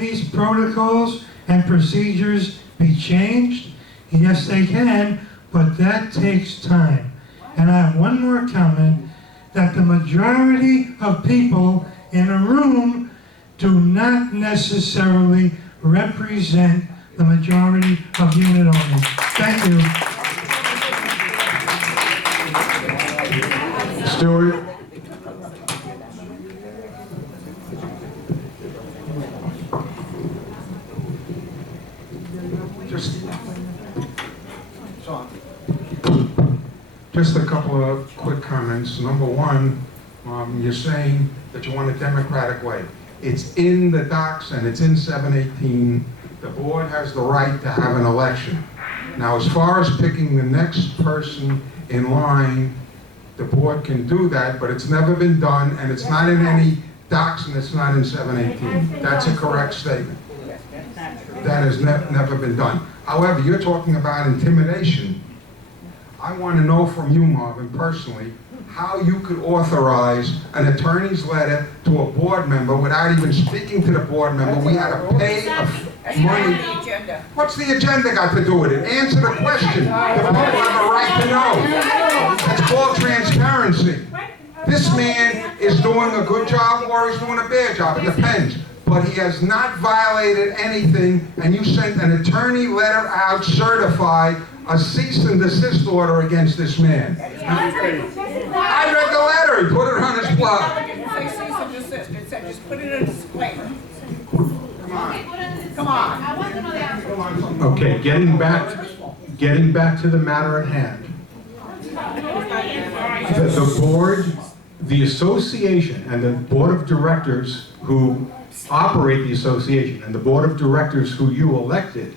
these protocols and procedures be changed? Yes, they can, but that takes time. And I have one more comment, that the majority of people in a room do not necessarily represent the majority of unit owners. Thank you. Stewart? Just a couple of quick comments. Number one, you're saying that you want a democratic way. It's in the docs and it's in 718. The board has the right to have an election. Now, as far as picking the next person in line, the board can do that, but it's never been done, and it's not in any docs, and it's not in 718. That's a correct statement. That has never been done. However, you're talking about intimidation. I want to know from you, Marvin, personally, how you could authorize an attorney's letter to a board member without even speaking to the board member. We had to pay money. What's the agenda got to do with it? Answer the question. The people have a right to know. That's called transparency. This man is doing a good job or he's doing a bad job. It depends. But he has not violated anything, and you sent an attorney letter out certified, a cease and desist order against this man. I read the letter. He put it on his blog. It didn't say cease and desist. It said just put it in a disclaimer. Come on. Okay, getting back to the matter at hand. The board, the association, and the board of directors who operate the association, and the board of directors who you elected,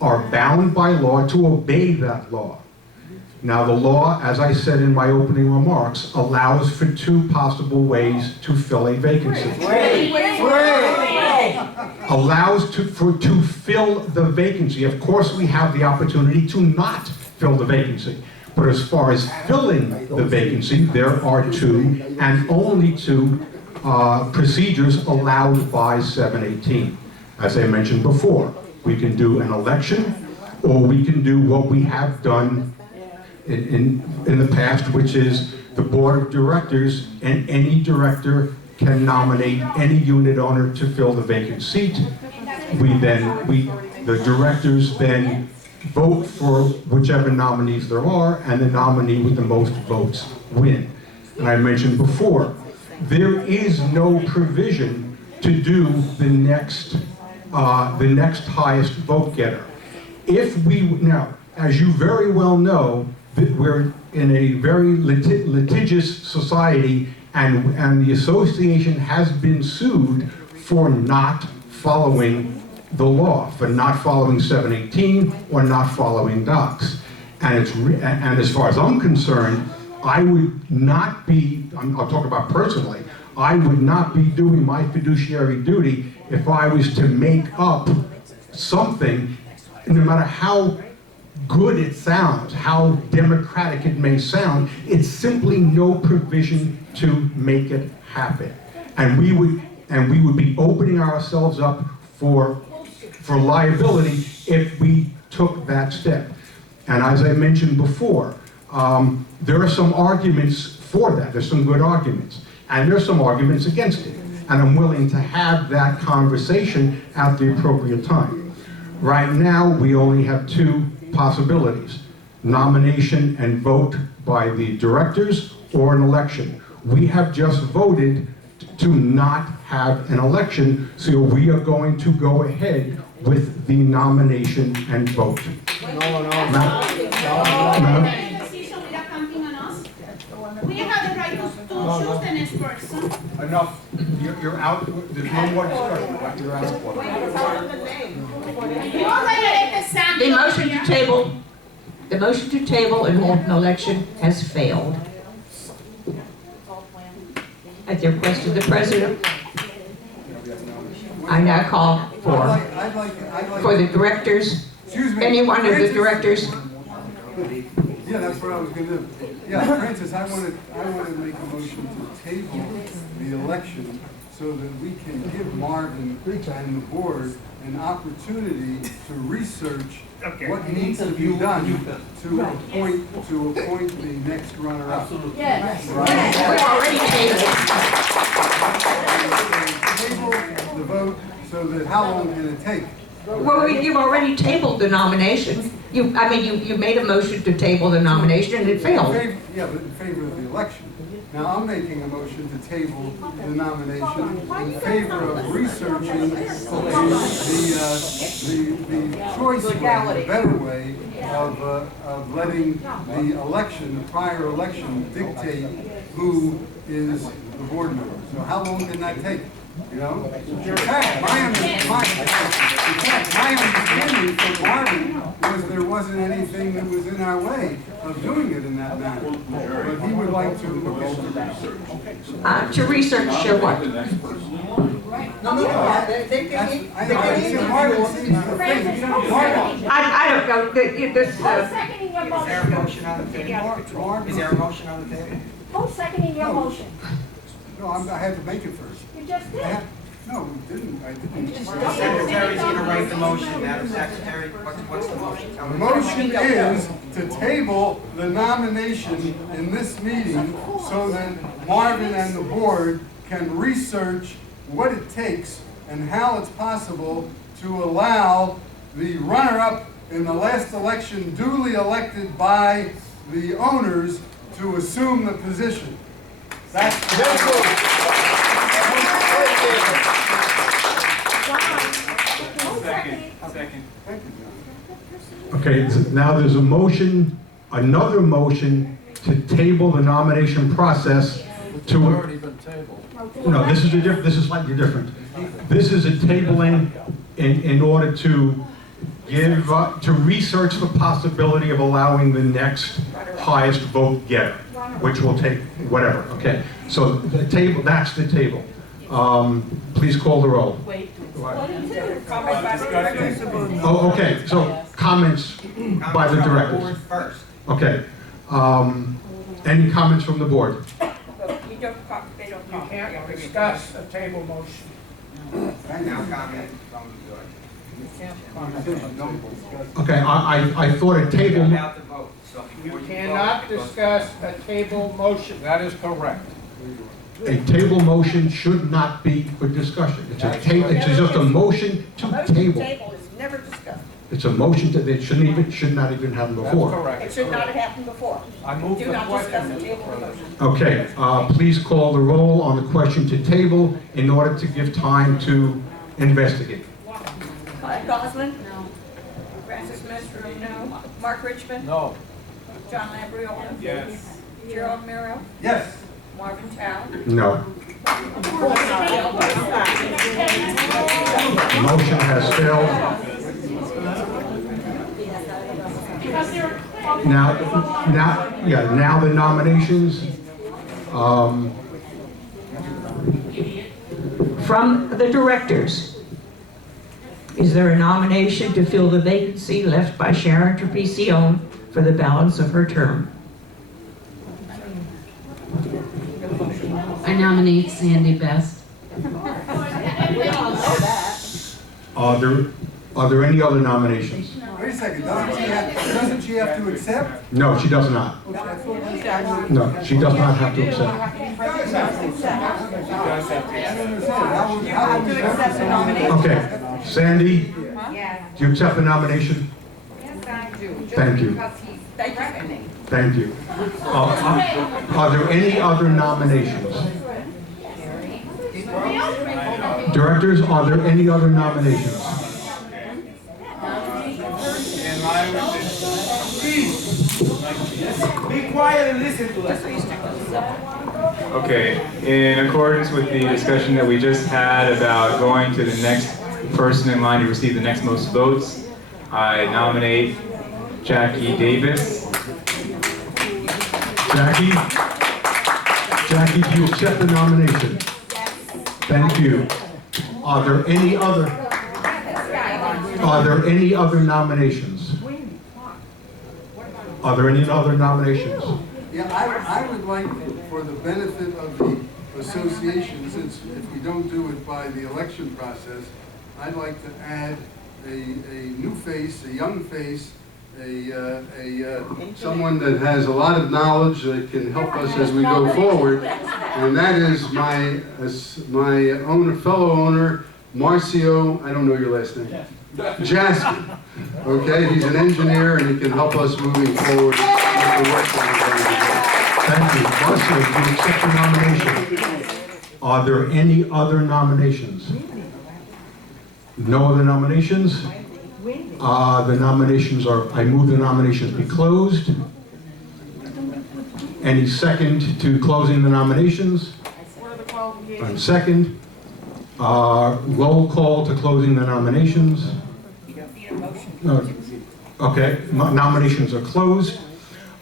are bound by law to obey that law. Now, the law, as I said in my opening remarks, allows for two possible ways to fill a vacancy. Allows to fill the vacancy. Of course, we have the opportunity to not fill the vacancy. But as far as filling the vacancy, there are two, and only two, procedures allowed by 718. As I mentioned before, we can do an election, or we can do what we have done in the past, which is the board of directors, and any director can nominate any unit owner to fill the vacant seat. The directors then vote for whichever nominees there are, and the nominee with the most votes win. And I mentioned before, there is no provision to do the next highest vote getter. Now, as you very well know, that we're in a very litigious society, and the association has been sued for not following the law, for not following 718 or not following docs. And as far as I'm concerned, I would not be, I'll talk about personally, I would not be doing my fiduciary duty if I was to make up something, no matter how good it sounds, how democratic it may sound, it's simply no provision to make it happen. And we would be opening ourselves up for liability if we took that step. And as I mentioned before, there are some arguments for that. There's some good arguments. And there's some arguments against it. And I'm willing to have that conversation at the appropriate time. Right now, we only have two possibilities: nomination and vote by the directors, or an election. We have just voted to not have an election, so we are going to go ahead with the nomination and vote. We have the right to choose the next person. Enough. You're out. There's no more discussion. You're out. The motion to table and hold an election has failed. At the request of the president, I now call for the directors, any one of the directors. Yeah, that's what I was going to do. Yeah, Francis, I wanted to make a motion to table the election so that we can give Marvin and the board an opportunity to research what needs to be done to appoint the next runner-up. Yes. We already tabled. Table the vote, so that how long can it take? Well, you've already tabled the nomination. You made a motion to table the nomination and it failed. Yeah, but in favor of the election. Now, I'm making a motion to table the nomination in favor of researching the choice way, the better way of letting the election, the prior election, dictate who is the board member. So how long can that take? You know? In fact, my understanding from Marvin was there wasn't anything that was in our way of doing it in that manner. But he would like to look into research. To research show what? No. Marvin seems to think. I don't know. This, Seconding your Is there a motion. motion on the table? Is there a motion on the table? Who's seconding your motion? No, I had to make it first. You just did. No, we didn't. I didn't. The secretary's gonna write the motion. Madam Secretary, what's the motion? Tell The me. motion is to table the nomination in this meeting so that Marvin and the board can research what it takes and how it's possible to allow the runner-up in the last election duly elected by the owners to assume the position. That's Second. Thank you, John. Okay, now there's a motion, another motion to table the nomination process to. No, this is slightly different. This is a tabling in order to give, to research the possibility of allowing the next highest vote getter, which will take whatever, okay? So the table, that's the table. Please call the roll. Oh, okay, so comments by the directors. First. Okay. Any comments from the board? you Can't discuss a table motion. Now comment from the board. Okay, I thought a table, About the vote. So You before you cannot vote, it goes- discuss a table motion. That is correct. a table motion should not be for discussion. It's a table, it's just a motion to table. Table is never discussed. It's a motion that it should not even happen That's before. correct. It should not have happened before. I move Do the not discuss question. a table motion. Okay, please call the roll on the question to table in order to give time to investigate. Clyde Goslin? No. Francis Mestro? No. Mark Richmond? No. John Lambriona? Yes. Gerald Miro? Yes. Marvin Tao? No. Motion has failed. Now the nominations. From the directors, is there a nomination to fill the vacancy left by Sharon Trapicione for the balance of her term? I nominate Sandy Best. Are there any other nominations? Wait a second, doesn't she have to accept? No, she does not. No, she does not have to accept. To accept the nomination. Okay, Sandy, do you accept the nomination? Yes, I do. Thank you. Thank you. Thank you. Are there any other nominations? Directors, are there any other nominations? Be quiet and listen to us. Okay, in accordance with the discussion that we just had about going to the next person in line to receive the next most votes, I nominate Jackie Davis. Jackie, do you accept the nomination? Thank you. Are there any other nominations? Are there any other nominations? Yeah, I would like, for the benefit of the association, since if we don't do it by the election process, I'd like to add a new face, a young face, someone that has a lot of knowledge that can help us as we go forward, and that is my fellow owner, Marcio, I don't know your last name, Jasper. Okay, he's an engineer and he can help us moving forward with the work that Thank you. Marcia, do you accept the nomination? Are there any other nominations? No other nominations? The nominations are, I move the nominations be closed. Any second to closing the nominations? I'm second. Roll call to closing the nominations. Okay, nominations are closed.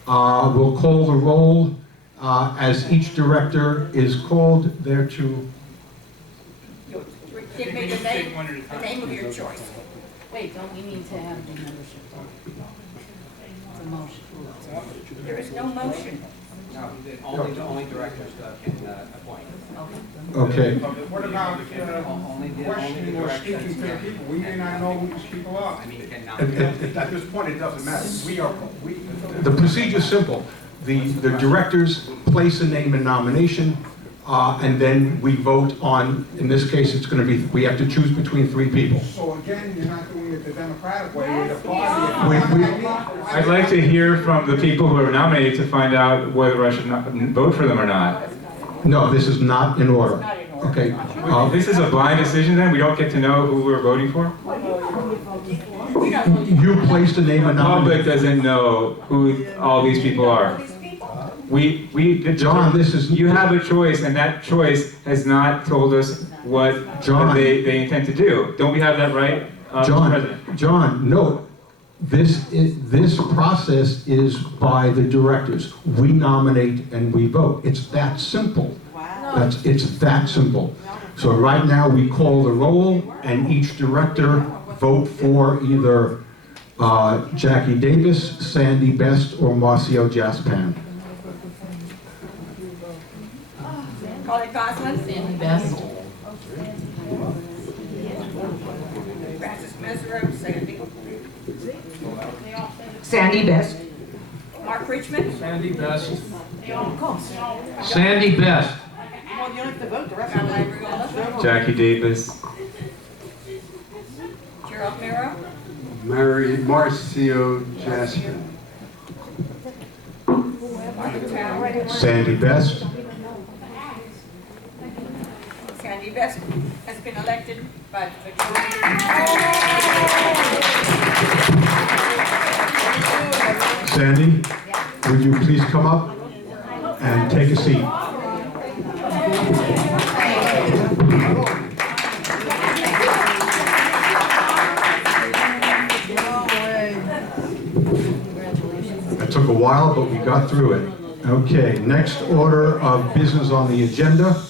We'll call the roll as each director is called there to. Give me the name of your choice. Wait, don't we need to have the membership vote? It's a motion. There is no motion. No, only directors can appoint. Okay. What about questioning or speaking to the people? We may not know who these people are. I mean, you can At this point, it doesn't matter. The procedure's simple. The directors place a name in nomination, and then we vote on, in this case, it's going to be, we have to choose between 3 people. So again, you're not doing it the democratic way, with a party. I'd like to hear from the people who are nominated to find out whether I should vote for them or not. No, this is not in order. Okay. This is a blind decision then? We don't get to know who we're voting for? You placed a name in The public nomination. doesn't know who all these people are. John, this is. You have a choice, and that choice has not told us what they intend to do. Don't we have that right, Mr. President? John, no. This process is by the directors. We nominate and we vote. It's that simple. Wow. It's that simple. So right now we call the roll, and each director vote for either Jackie Davis, Sandy Best, or Marcio Jaspan. Colin Goslin. Sandy Best. Francis Mesereau, Sandy. Sandy Best. Mark Richmond. Sandy Best. Sandy Best. Well, you don't have to vote, the rest of them. Jackie Davis. Gerald Miro. Marcio Jasper. Sandy Best. Sandy Best has been elected by the majority. Sandy, would you please come up and take a seat? That took a while, but we got through it. Okay, next order of business on the agenda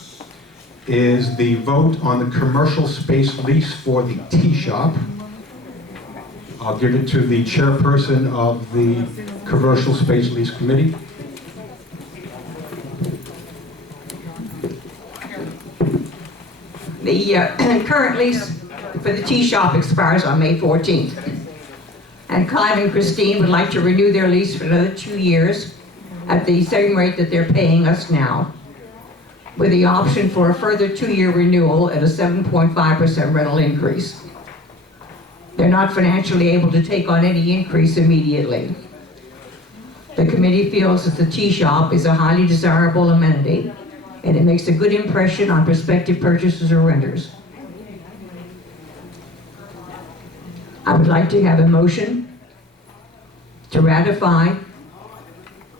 is the vote on the commercial space lease for the tea shop. I'll give it to the chairperson of the Commercial Space Lease Committee. The current lease for the tea shop expires on May 14th. And Clive and Christine would like to renew their lease for another 2 years at the same rate that they're paying us now, with the option for a further 2-year renewal at a 7.5% rental increase. They're not financially able to take on any increase immediately. The committee feels that the tea shop is a highly desirable amenity, and it makes a good impression on prospective purchasers or renters. I would like to have a motion to ratify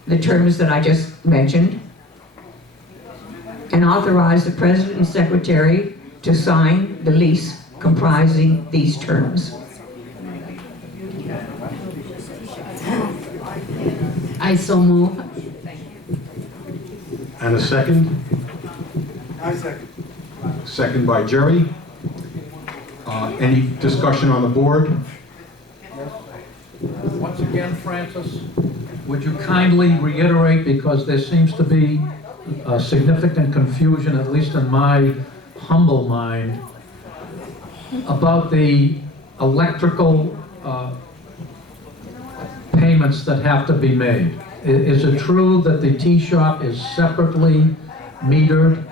the terms that I just mentioned and authorize the president and secretary to sign the lease comprising these terms. I so move. And a second? I second. Second by Jerry. Any discussion on the board? Once again, Francis, would you kindly reiterate, because there seems to be significant confusion, at least in my humble mind, about the electrical payments that have to be made. Is it true that the tea shop is separately metered?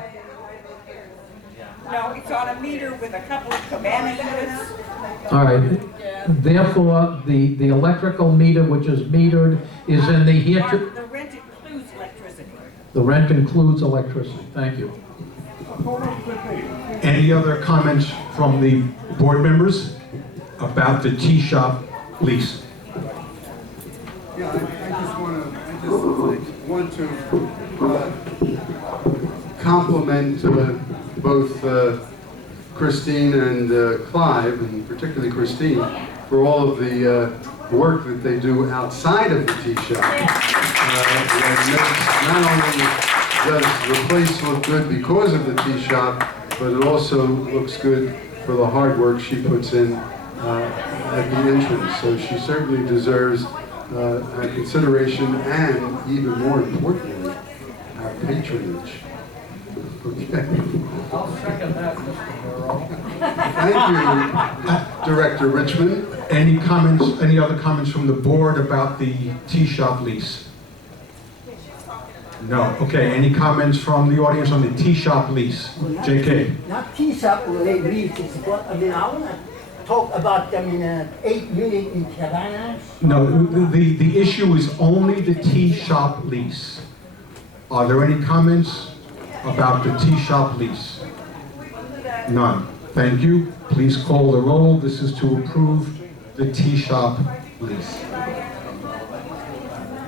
No, it's on a meter with a couple of cabana units. All right. Therefore, the electrical meter, which is metered, is in the here. The rent includes electricity. The rent includes electricity. Thank you. Any other comments from the board members about the tea shop lease? Yeah, I just want to compliment both Christine and Clive, and particularly Christine, for all of the work that they do outside of the tea shop. Not only does the place look good because of the tea shop, but it also looks good for the hard work she puts in at the entrance. So she certainly deserves our consideration and, even more importantly, our patronage. Okay. I'll second that, Mr. Burrow. Thank you, Director Richmond. Any comments, any other comments from the board about the tea shop lease? No. Okay, any comments from the audience on the tea shop lease? JK? Not tea shop lease, it's what, I want to talk about, 8 units in Cabana. No, the issue is only the tea shop lease. Are there any comments about the tea shop lease? None. Thank you. Please call the roll. This is to approve the tea shop lease.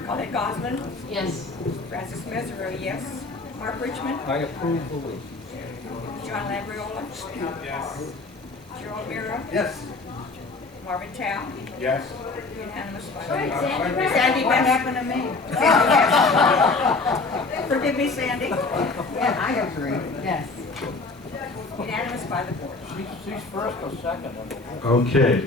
Colin Goslin, Yes. Francis Mesereau, yes. Mark Richmond, I approve the lease. John Labriola. Yes. Gerald Mira, Yes. Marvin Tao, Yes. unanimous by Sandy, Sandy, what happened to me? Forgive me, Sandy. Yeah, I agree. Yes. Unanimous by the board. She's first or second. Okay.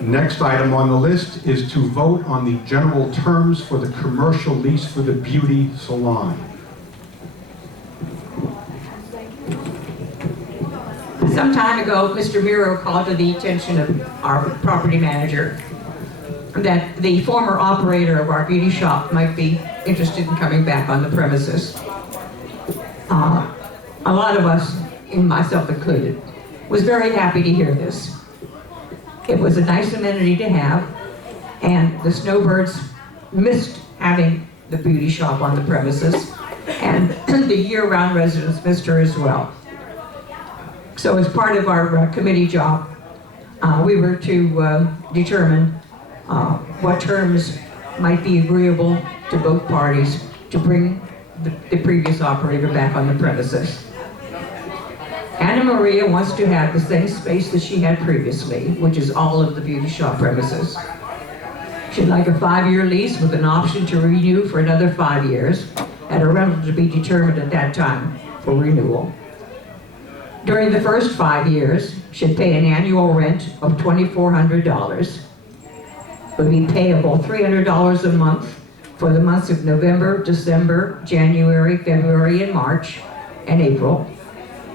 Next item on the list is to vote on the general terms for the commercial lease for the beauty salon. Some time ago, Mr. Miro called to the attention of our property manager that the former operator of our beauty shop might be interested in coming back on the premises. A lot of us, and myself included, was very happy to hear this. It was a nice amenity to have, and the Snowbirds missed having the beauty shop on the premises, and the year-round residents missed her as well. So as part of our committee job, we were to determine what terms might be agreeable to both parties to bring the previous operator back on the premises. Anna Maria wants to have the same space that she had previously, which is all of the beauty shop premises. She'd like a 5-year lease with an option to renew for another 5 years at a rental to be determined at that time for renewal. During the first 5 years, she'd pay an annual rent of $2,400. Would be payable $300 a month for the months of November, December, January, February, and March, and April,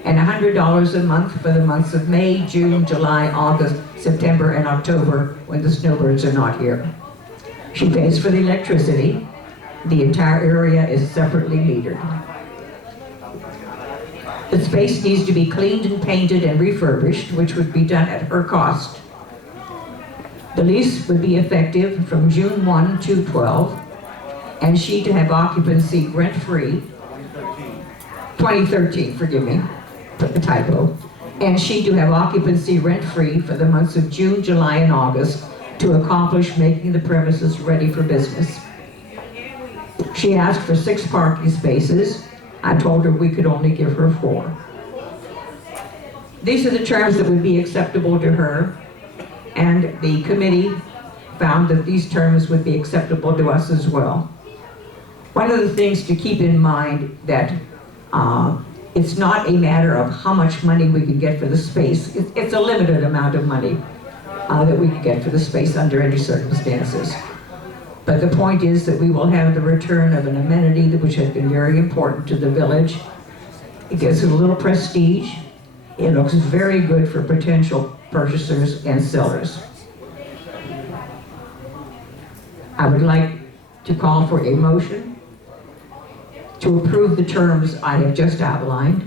and $100 a month for the months of May, June, July, August, September, and October when the Snowbirds are not here. She pays for the electricity. The entire area is separately metered. The space needs to be cleaned and painted and refurbished, which would be done at her cost. The lease would be effective from June 1, 2012, and she to have occupancy rent-free. 2013, forgive me, put the typo. And she to have occupancy rent-free for the months of June, July, and August to accomplish making the premises ready for business. She asked for 6 parking spaces. I told her we could only give her 4. These are the terms that would be acceptable to her, and the committee found that these terms would be acceptable to us as well. One of the things to keep in mind that it's not a matter of how much money we can get for the space. It's a limited amount of money that we can get for the space under any circumstances. But the point is that we will have the return of an amenity which has been very important to the village. It gives it a little prestige. It looks very good for potential purchasers and sellers. I would like to call for a motion to approve the terms I have just outlined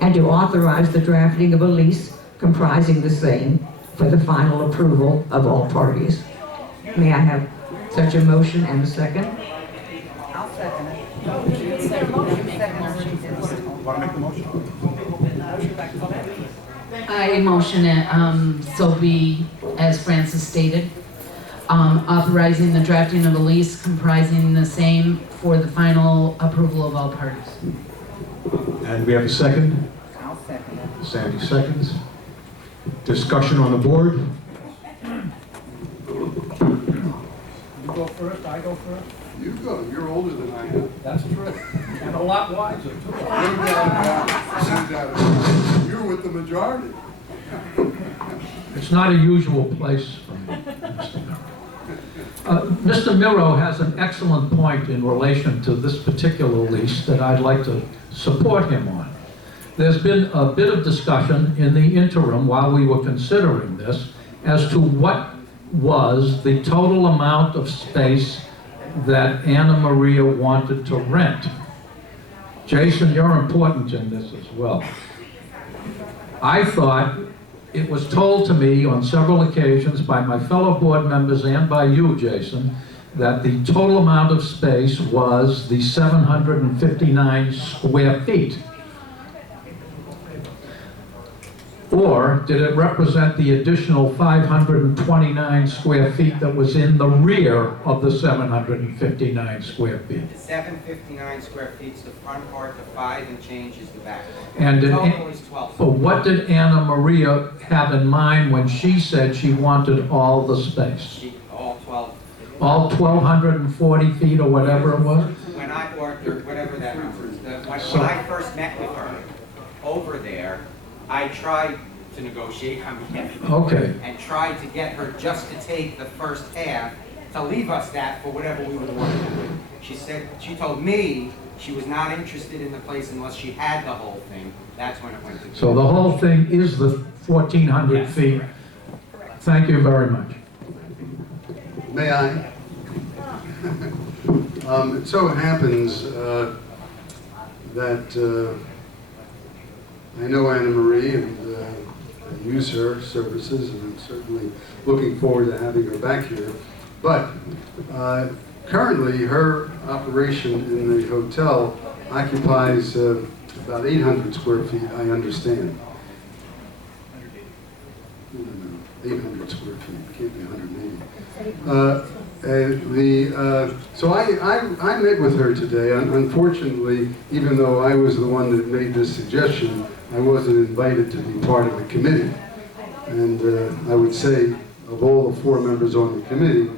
and to authorize the drafting of a lease comprising the same for the final approval of all parties. May I have such a motion and a second? I'll second it. Want to make the motion? I motion it, so be, as Francis stated, authorizing the drafting of a lease comprising the same for the final approval of all parties. And we have a second. I'll second it. Sandy seconds. Discussion on the board. You go first, I go first? You go, you're older than I am. That's true. And a lot wiser, too. No doubt about it. You're with the majority. It's not a usual place for me, Mr. Miro. Mr. Miro has an excellent point in relation to this particular lease that I'd like to support him on. There's been a bit of discussion in the interim while we were considering this as to what was the total amount of space that Anna Maria wanted to rent. Jason, you're important in this as well. I thought it was told to me on several occasions by my fellow board members and by you, Jason, that the total amount of space was the 759 square feet. Or did it represent the additional 529 square feet that was in the rear of the 759 square feet? The 759 square feet is the front part, the 5 and change is the back. And The total is 12. but what did Anna Maria have in mind when she said she wanted all the space? All 12. All 1,240 feet or whatever it was? When I, or whatever that number is. When I first met with her over there, I tried to negotiate on behalf of her. Okay. And tried to get her just to take the first half, to leave us that for whatever we would want to do. She said, she told me she was not interested in the place unless she had the whole thing. That's when it went to. So the whole thing is the 1,400 Yes, feet. correct. Thank you very much. May I? It so happens that I know Anna Marie and I use her services, and I'm certainly looking forward to having her back here. But currently, her operation in the hotel occupies about 800 square feet, I understand. No, 800 square feet, can't be 180. So I met with her today. Unfortunately, even though I was the one that made this suggestion, I wasn't invited to be part of the committee. And I would say, of all the 4 members on the committee,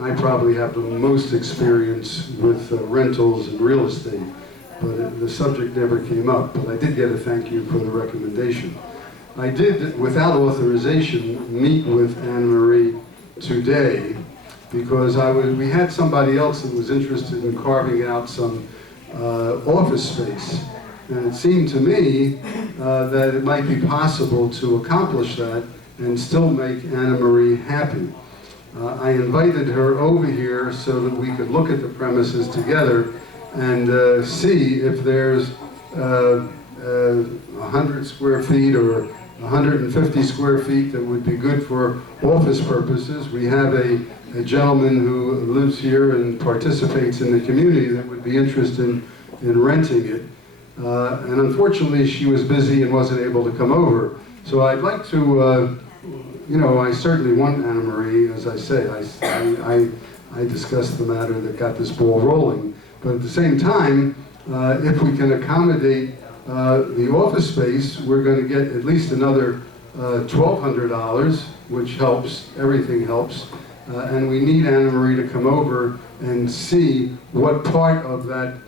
I probably have the most experience with rentals and real estate. But the subject never came up. But I did get a thank you for the recommendation. I did, without authorization, meet with Anne Marie today because we had somebody else that was interested in carving out some office space. And it seemed to me that it might be possible to accomplish that and still make Anna Marie happy. I invited her over here so that we could look at the premises together and see if there's 100 square feet or 150 square feet that would be good for office purposes. We have a gentleman who lives here and participates in the community that would be interested in renting it. And unfortunately, she was busy and wasn't able to come over. So I'd like to, I certainly want Anna Marie, as I say. I discussed the matter that got this ball rolling. But at the same time, if we can accommodate the office space, we're going to get at least another $1,200, which helps. Everything helps. And we need Anna Marie to come over and see what part of that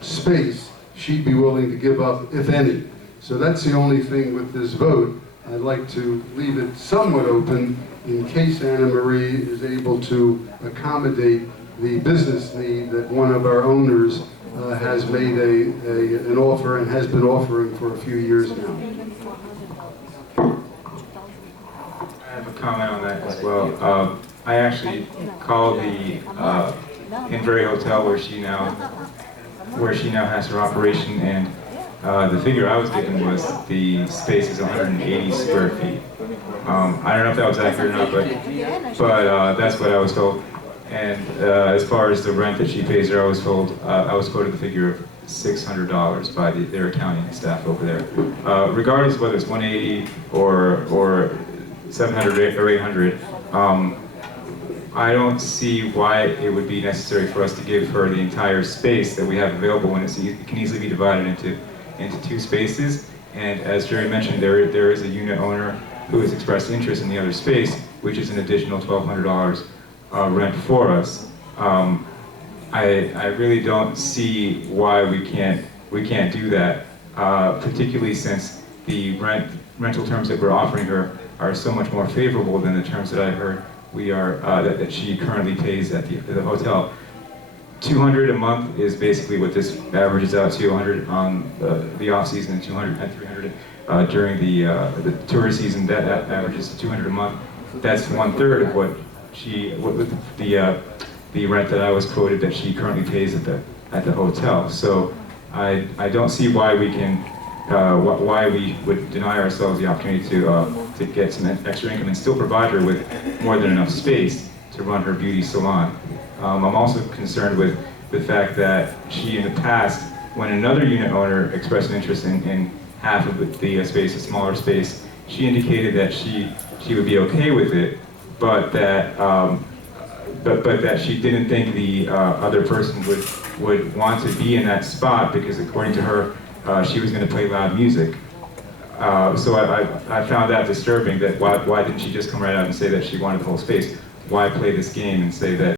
space she'd be willing to give up, if any. So that's the only thing with this vote. I'd like to leave it somewhat open in case Anna Marie is able to accommodate the business need that one of our owners has made an offer and has been offering for a few years now. I have a comment on that as well. I actually called the Inverrary Hotel where she now has her operation, and the figure I was given was the space is 180 square feet. I don't know if that was accurate or not, but that's what I was told. And as far as the rent that she pays there, I was quoted the figure of $600 by their accounting staff over there. Regardless of whether it's 180 or 700 or 800, I don't see why it would be necessary for us to give her the entire space that we have available when it can easily be divided into two spaces. And as Jerry mentioned, there is a unit owner who has expressed interest in the other space, which is an additional $1,200 rent for us. I really don't see why we can't do that, particularly since the rental terms that we're offering her are so much more favorable than the terms that I heard that she currently pays at the hotel. $200 a month is basically what this averages out to. 100 on the off season and 200 and 300 during the tourist season. That averages to $200 a month. That's 1/3 of what the rent that I was quoted that she currently pays at the hotel. So I don't see why why we would deny ourselves the opportunity to get some extra income and still provide her with more than enough space to run her beauty salon. I'm also concerned with the fact that she, in the past, when another unit owner expressed an interest in half of the space, a smaller space, she indicated that she would be okay with it, but that that she didn't think the other person would want to be in that spot because, according to her, she was going to play loud music. So I found that disturbing. That why didn't she just come right out and say that she wanted the whole space? Why play this game and say that